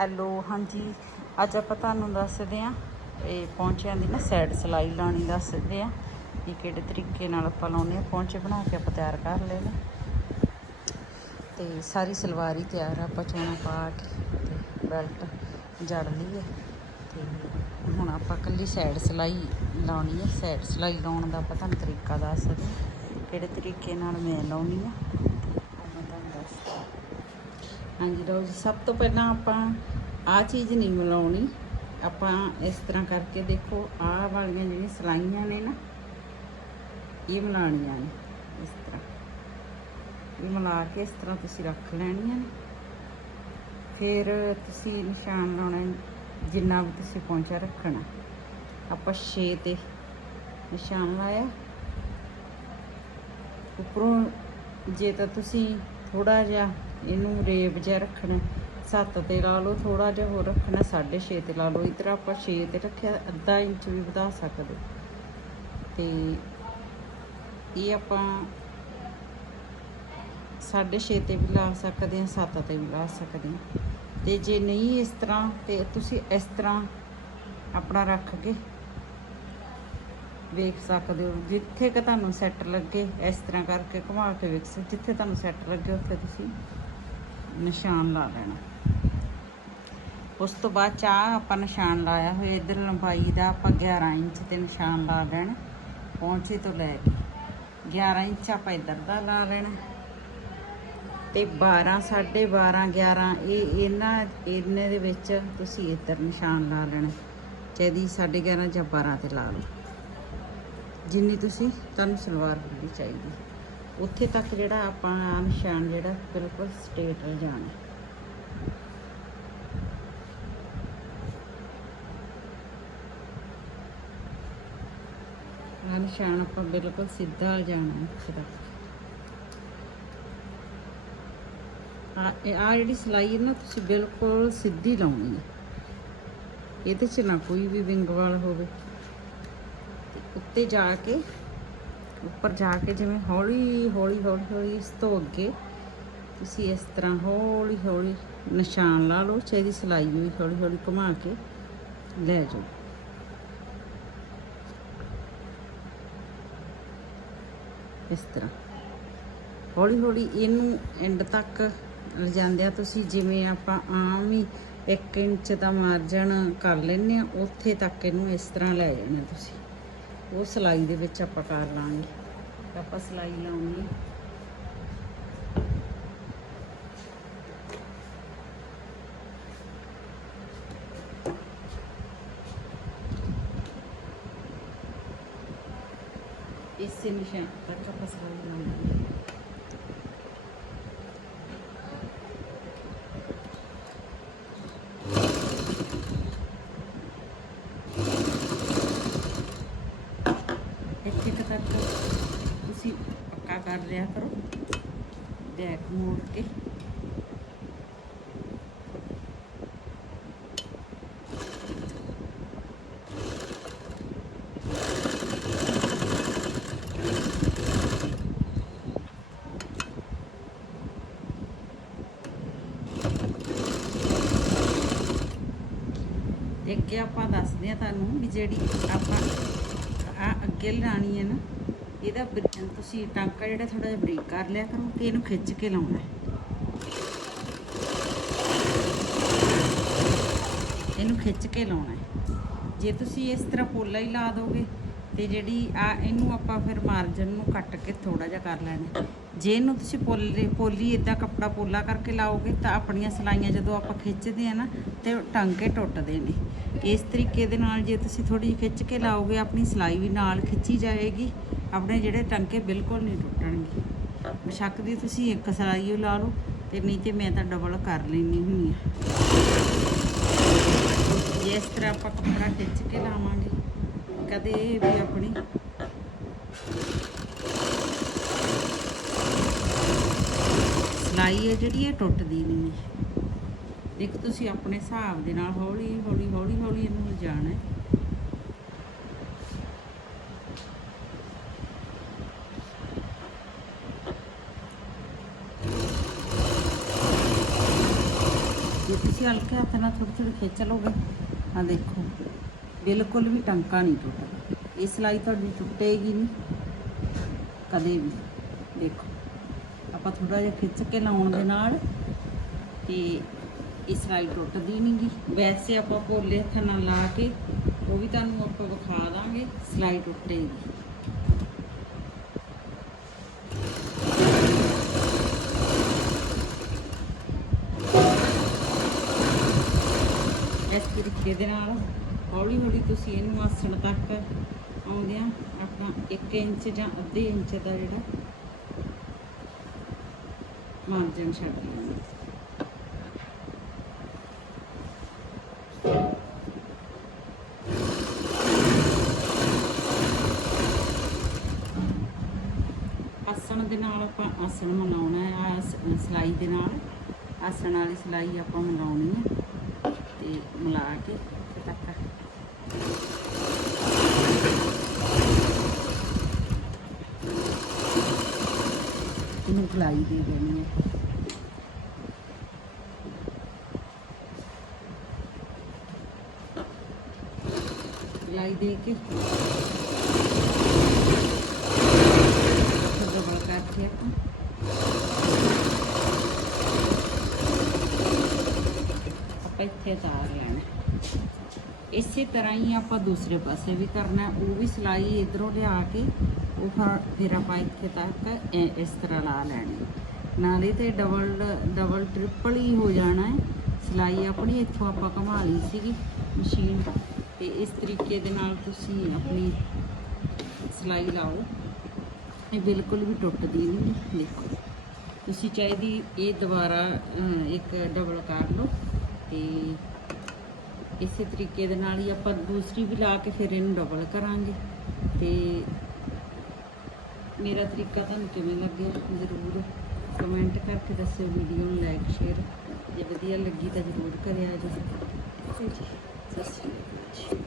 Hello, ਹਾਂਜੀ। ਅੱਜ ਆਪਾਂ ਤੁਹਾਨੂੰ ਦੱਸਦੇ ਆ ਇਹ ਪੌਂਚਿਆਂ ਦੀ ਨਾ ਸਾਈਡ ਸਲਾਈ ਲਾਣੀ ਦੱਸਦੇ ਆ ਇਹ ਕਿਹੜੇ ਤਰੀਕੇ ਨਾਲ ਆਪਾਂ ਲਾਉਣੇ ਆ ਪੌਂਚੇ ਬਣਾ ਕੇ ਆਪਾਂ ਤਿਆਰ ਕਰ ਲਏ ਨੇ ਤੇ ਸਾਰੀ ਸਲਵਾਰ ਹੀ ਤਿਆਰ ਆ, ਆਪਾਂ ਚੋਣਾ ਪਾ ਕੇ ਤੇ ਬੈਲਟ ਜੜ ਲਈ ਹੈ। ਤੇ ਹੁਣ ਆਪਾਂ ਕੱਲੀ ਸਾਈਡ ਸਲਾਈ ਲਾਉਣੀ ਹੈ। ਸਾਈਡ ਸਲਾਈ ਲਾਉਣ ਦਾ ਆਪਾਂ ਤੁਹਾਨੂੰ ਤਰੀਕਾ ਦੱਸਦੇ ਹਾਂ, ਕਿਹੜੇ ਤਰੀਕੇ ਨਾਲ ਮੈਂ ਲਾਉਣੀ ਆ ਤੇ ਉਹ ਮੈਂ ਤੁਹਾਨੂੰ ਦੱਸਦਾ ਹਾਂਜੀ ਲਓ ਜੀ, ਸਭ ਤੋਂ ਪਹਿਲਾਂ ਆਪਾਂ ਆ ਚੀਜ਼ ਨਹੀਂ ਮਿਲਾਉਣੀ। ਆਪਾਂ ਇਸ ਤਰ੍ਹਾਂ ਕਰਕੇ ਦੇਖੋ, ਆਹ ਵਾਲੀਆਂ ਜਿਹੜੀਆਂ ਸਲਾਈਆਂ ਨੇ ਨਾ, ਇਹ ਮਿਲਾਉਣੀਆਂ ਨੇ ਇਸ ਤਰ੍ਹਾਂ। ਇਹ ਮਿਲਾ ਕੇ ਇਸ ਤਰ੍ਹਾਂ ਤੁਸੀਂ ਰੱਖ ਲੈਣੀਆਂ ਨੇ। ਫਿਰ ਤੁਸੀਂ ਨਿਸ਼ਾਨ ਲਾਉਣਾ ਜਿੰਨਾ ਵੀ ਤੁਸੀਂ ਪਹੁੰਚਾ ਰੱਖਣਾ। ਆਪਾਂ 6 ਤੇ ਨਿਸ਼ਾਨ ਲਾਇਆ। ਉੱਪਰੋਂ ਜੇ ਤਾਂ ਤੁਸੀਂ ਥੋੜਾ ਜਿਹਾ ਇਹਨੂੰ ਰੇਬ ਜਿਹਾ ਰੱਖਣਾ 7 ਤੇ ਲਾ ਲਓ ਥੋੜਾ ਜਿਹਾ ਹੋਰ ਰੱਖਣਾ 6.5 ਤੇ ਲਾ ਲਓ। ਇਧਰ ਆਪਾਂ 6 ਤੇ ਰੱਖਿਆ, ਅੱਧਾ ਇੰਚ ਵੀ ਵਧਾ ਸਕਦੇ। ਤੇ ਇਹ ਆਪਾਂ 6.5 ਤੇ ਵੀ ਲਾ ਸਕਦੇ ਹਾਂ 7 ਤੇ ਵੀ ਲਾ ਸਕਦੇ ਹਾਂ। ਤੇ ਜੇ ਨਹੀਂ ਇਸ ਤਰ੍ਹਾਂ, ਤੇ ਤੁਸੀਂ ਇਸ ਤਰ੍ਹਾਂ ਆਪਣਾ ਰੱਖ ਕੇ ਵੇਖ ਸਕਦੇ ਹੋ, ਜਿੱਥੇ ਕਿ ਤੁਹਾਨੂੰ ਸੈੱਟ ਲੱਗੇ, ਇਸ ਤਰ੍ਹਾਂ ਕਰਕੇ ਘੁਮਾ ਕੇ ਵੇਖ ਸਕਦੇ ਜਿੱਥੇ ਤੁਹਾਨੂੰ ਸੈੱਟ ਲੱਗੇ, ਉੱਥੇ ਤੁਸੀਂ ਨਿਸ਼ਾਨ ਲਾ ਲੈਣਾ। ਉਸ ਤੋਂ ਬਾਅਦ ਚਾਹ ਆਪਾਂ ਨਿਸ਼ਾਨ ਲਾਇਆ ਹੋਇਆ, ਇਧਰ ਲੰਬਾਈ ਦਾ ਆਪਾਂ 11 ਇੰਚ ਤੇ ਨਿਸ਼ਾਨ ਲਾ ਲੈਣਾ ਪਹੁੰਚੇ ਤੋਂ ਲੈ ਕੇ 11 ਇੰਚ ਆਪਾਂ ਇਧਰ ਦਾ ਲਾ ਲੈਣਾ। ਤੇ 12 12.5 11 ਇਹ ਇਹਨਾਂ, ਇਹਨੇ ਦੇ ਵਿੱਚ ਤੁਸੀਂ ਇੱਧਰ ਨਿਸ਼ਾਨ ਲਾ ਲੈਣਾ। ਚਾਹੀਦੀ 11.5 ਜਾਂ 12 ਤੇ ਲਾ ਲਓ। ਜਿੰਨੀ ਤੁਸੀਂ ਤੁਹਾਨੂੰ ਸਲਵਾਰ ਹੁੰਦੀ ਚਾਹੀਦੀ। ਉੱਥੇ ਤੱਕ ਜਿਹੜਾ ਆਪਾਂ ਆਹ ਨਿਸ਼ਾਨ ਜਿਹੜਾ ਬਿਲਕੁਲ ਸਟੇਟ ਜਾਣਾ। ਆਹ ਨਿਸ਼ਾਨ ਆਪਾਂ ਬਿਲਕੁਲ ਸਿੱਧਾ ਜਾਣਾ ਹੈ ਤੱਕ। ਆ ਜਿਹੜੀ ਸਲਾਈ ਹੈ ਨਾ, ਤੁਸੀਂ ਬਿਲਕੁਲ ਸਿੱਧੀ ਲਾਉਣੀ ਹੈ। ਇਹਦੇ 'ਚ ਨਾ ਕੋਈ ਵੀ ਵਿੰਗ ਵਾਲ ਹੋਵੇ। ਉੱਤੇ ਜਾ ਕੇ, ਉੱਪਰ ਜਾ ਕੇ ਜਿਵੇਂ ਹੌਲੀ ਹੌਲੀ ਹੌਲੀ ਹੌਲੀ ਇਸ ਤੋਂ ਅੱਗੇ, ਤੁਸੀਂ ਇਸ ਤਰ੍ਹਾਂ ਹੌਲੀ ਹੌਲੀ ਨਿਸ਼ਾਨ ਲਾ ਲਓ ਚਾਹੀਦੀ ਸਲਾਈ ਵੀ ਹੌਲੀ ਹੌਲੀ ਘੁਮਾ ਕੇ ਲੈ ਜਾਓ। ਇਸ ਤਰ੍ਹਾਂ। ਹੌਲੀ ਹੌਲੀ ਇਹਨੂੰ ਐਂਡ ਤੱਕ ਲਿਜਾਂਦਿਆਂ ਤੁਸੀਂ ਜਿਵੇਂ ਆਪਾਂ ਆਮ ਹੀ 1 ਇੰਚ ਦਾ ਮਾਰਜਨ ਕਰ ਲੈਂਦੇ ਆ ਉੱਥੇ ਤੱਕ ਇਹਨੂੰ ਇਸ ਤਰ੍ਹਾਂ ਲੈ ਜਾਣਾ ਤੁਸੀਂ। ਉਹ ਸਲਾਈ ਦੇ ਵਿੱਚ ਆਪਾਂ ਕਰ ਲਾਂਗੇ। ਆਪਾਂ ਸਲਾਈ ਲਾਉਂਗੇ ਹੈ। ਇਸੇ ਨਿਸ਼ਾਨ ਤੱਕ ਆਪਾਂ ਸਲਾਈ ਲਾਉਣੀ ਹੈ ਇੱਥੇ ਕੁ ਤੱਕ ਤੁਸੀਂ ਪੱਕਾ ਕਰ ਲਿਆ ਕਰੋ। ਬੈਕ ਮੋੜ ਕੇ। ਤੇ ਆਪਾਂ ਦੱਸਦੇ ਆ ਤੁਹਾਨੂੰ ਵੀ ਜਿਹੜੀ ਆਪਾਂ ਆ ਅੱਗੇ ਲਾਣੀ ਹੈ ਨਾ, ਇਹਦਾ ਤੁਸੀਂ ਟਾਂਕਾ ਜਿਹੜਾ ਥੋੜਾ ਜਿਹਾ ਬਰੀਕ ਕਰ ਲਿਆ ਕਰੋ ਤੇ ਇਹਨੂੰ ਖਿੱਚ ਕੇ ਲਾਉਣਾ ਹੈ। ਇਹਨੂੰ ਖਿੱਚ ਕੇ ਲਾਉਣਾ ਹੈ। ਜੇ ਤੁਸੀਂ ਇਸ ਤਰ੍ਹਾਂ ਪੋਲਾ ਹੀ ਲਾ ਦੋਗੇ ਤੇ ਜਿਹੜੀ ਆ, ਇਹਨੂੰ ਆਪਾਂ ਫਿਰ ਮਾਰਜਨ ਨੂੰ ਕੱਟ ਕੇ ਥੋੜਾ ਜਿਹਾ ਕਰ ਲੈਣਾ ਜੇ ਇਹਨੂੰ ਤੁਸੀਂ ਪੋਲੇ, ਪੋਲੀ ਇਦਾਂ ਕੱਪੜਾ ਪੋਲਾ ਕਰਕੇ ਲਾਓਗੇ ਤਾਂ ਆਪਣੀਆਂ ਸਲਾਈਆਂ ਜਦੋਂ ਆਪਾਂ ਖਿੱਚਦੇ ਆ ਨਾ, ਤੇ ਉਹ ਟਾਂਕੇ ਟੁੱਟਦੇ ਨੇ। ਇਸ ਤਰੀਕੇ ਦੇ ਨਾਲ ਜੇ ਤੁਸੀਂ ਥੋੜੀ ਜਿਹੀ ਖਿੱਚ ਕੇ ਲਾਓਗੇ, ਆਪਣੀ ਸਲਾਈ ਵੀ ਨਾਲ ਖਿੱਚੀ ਜਾਏਗੀ, ਆਪਣੇ ਜਿਹੜੇ ਟਾਂਕੇ ਬਿਲਕੁਲ ਨਹੀਂ ਟੁੱਟਣਗੇ। ਬਸ਼ੱਕ ਦੀ ਤੁਸੀਂ ਇੱਕ ਸਲਾਈ ਲਾ ਲਓ ਤੇ ਨਹੀਂ ਤੇ ਮੈਂ ਤਾਂ ਡਬਲ ਕਰ ਲੈਣੀ ਹੁੰਦੀ ਆ ਜੇ ਇਸ ਤਰ੍ਹਾਂ ਆਪਾਂ ਕੱਪੜਾ ਖਿੱਚ ਕੇ ਲਾਵਾਂਗੇ, ਕਦੇ ਵੀ ਆਪਣੀ ਸਲਾਈ ਹੈ ਜਿਹੜੀ ਇਹ ਟੁੱਟਦੀ ਨਹੀਂ ਹੈ। ਇੱਕ ਤੁਸੀਂ ਆਪਣੇ ਹਿਸਾਬ ਦੇ ਨਾਲ ਹੌਲੀ ਹੌਲੀ ਹੌਲੀ ਹੌਲੀ ਇਹਨੂੰ ਲਿਜਾਣਾ ਹੈ। ਜੇ ਤੁਸੀਂ ਹਲਕੇ ਹੱਥ ਨਾਲ ਥੋੜੀ ਥੋੜੀ ਖਿੱਚ ਲਓਗੇ ਆ ਦੇਖੋ, ਬਿਲਕੁਲ ਵੀ ਟੰਕਾ ਨਹੀਂ ਟੁੱਟਦਾ। ਇਹ ਸਿਲਾਈ ਤੁਹਾਡੀ ਟੁੱਟੇਗੀ ਨਹੀਂ, ਕਦੇ ਵੀ। ਦੇਖੋ, ਆਪਾਂ ਥੋੜਾ ਜਿਹਾ ਖਿੱਚ ਕੇ ਲਾਉਣ ਦੇ ਨਾਲ ਤੇ ਇਹ ਸਿਲਾਈ ਟੁੱਟਦੀ ਨਹੀਂ ਗੀ ਵੈਸੇ ਆਪਾਂ ਪੋਲੇ ਹੱਥਾਂ ਨਾਲ ਲਾ ਕੇ, ਉਹ ਵੀ ਤੁਹਾਨੂੰ ਆਪਾਂ ਵਿਖਾ ਦਾਂਗੇ, ਸਿਲਾਈ ਟੁੱਟੇਗੀ ਇਸ ਤਰੀਕੇ ਦੇ ਨਾਲ ਹੌਲੀ ਹੌਲੀ ਤੁਸੀਂ ਇਹਨੂੰ ਆਸਣ ਤੱਕ ਆਉਂਦਿਆਂ ਆਪਣਾ 1 ਇੰਚ ਜਾਂ ਅੱਧੇ ਇੰਚ ਦਾ ਜਿਹੜਾ ਮਾਰਜਨ ਛੱਡ ਲੈਣਾ ਆਸਣ ਦੇ ਨਾਲ ਆਪਾਂ ਆਸਣ ਮਿਲਾਉਣਾ ਹੈ ਆ ਸਿਲਾਈ ਦੇ ਨਾਲ। ਆਸਣ ਵਾਲੀ ਸਿਲਾਈ ਆਪਾਂ ਮਿਲਾਉਣੀ ਹੈ ਤੇ ਮਿਲਾ ਕੇ ਤੱਕ ਇਹਨੂੰ ਗਲਾਈ ਦੇ ਦੇਣੀ ਹੈ। ਗਲਾਈ ਦੇ ਕੇ ਫਿਰ ਕਰਕੇ ਆਪਾਂ ਆਪਾਂ ਇੱਥੇ ਤਾਰ ਲੈਣਾ ਇਸੇ ਤਰ੍ਹਾਂ ਹੀ ਆਪਾਂ ਦੂਸਰੇ ਪਾਸੇ ਵੀ ਕਰਨਾ ਉਹ ਵੀ ਸਿਲਾਈ ਇਧਰੋਂ ਲਿਆ ਕੇ ਉਹ ਫਿਰ- ਆਪਾਂ ਇੱਥੇ ਤੱਕ ਇਸ ਤਰ੍ਹਾਂ ਲਾ ਲੈਣੀ। ਨਾਲੇ ਤੇ ਡਬਲ ਡਬਲ ਟ੍ਰਿਪਲ ਹੀ ਹੋ ਜਾਣਾ ਹੈ। ਸਿਲਾਈ ਆਪਣੀ ਇੱਥੋਂ ਆਪਾਂ ਘੁਮਾ ਲਈ ਸੀਗੀ ਮਸ਼ੀਨ। ਤੇ ਇਸ ਤਰੀਕੇ ਦੇ ਨਾਲ ਤੁਸੀਂ ਆਪਣੀ ਸਿਲਾਈ ਲਾਓ। ਇਹ ਬਿਲਕੁਲ ਵੀ ਟੁੱਟਦੀ ਨਹੀਂ, ਦੇਖੋ। ਤੁਸੀਂ ਚਾਹੀਦੀ ਇਹ ਦੁਬਾਰਾ ਇੱਕ ਡਬਲ ਕਰ ਲਓ। ਤੇ ਇਸੇ ਤਰੀਕੇ ਦੇ ਨਾਲ ਹੀ ਆਪਾਂ ਦੂਸਰੀ ਵੀ ਲਾ ਕੇ ਫਿਰ ਇਹਨੂੰ ਡਬਲ ਕਰਾਂਗੇ। ਤੇ ਮੇਰਾ ਤਰੀਕਾ ਤੁਹਾਨੂੰ ਕਿਵੇਂ ਲੱਗਿਆ ਜ਼ਰੂਰ ਕਮੈਂਟ ਕਰਕੇ ਦੱਸਿਓ ਵੀਡੀਓ ਨੂੰ ਲਾਈਕ ਸ਼ੇਅਰ ਜੇ ਵਧੀਆ ਲੱਗੀ ਤਾਂ ਜ਼ਰੂਰ ਕਰਿਆ ਜੀ। ਸਤਿ ਸ਼੍ਰੀ ਅਕਾਲ ਜੀ।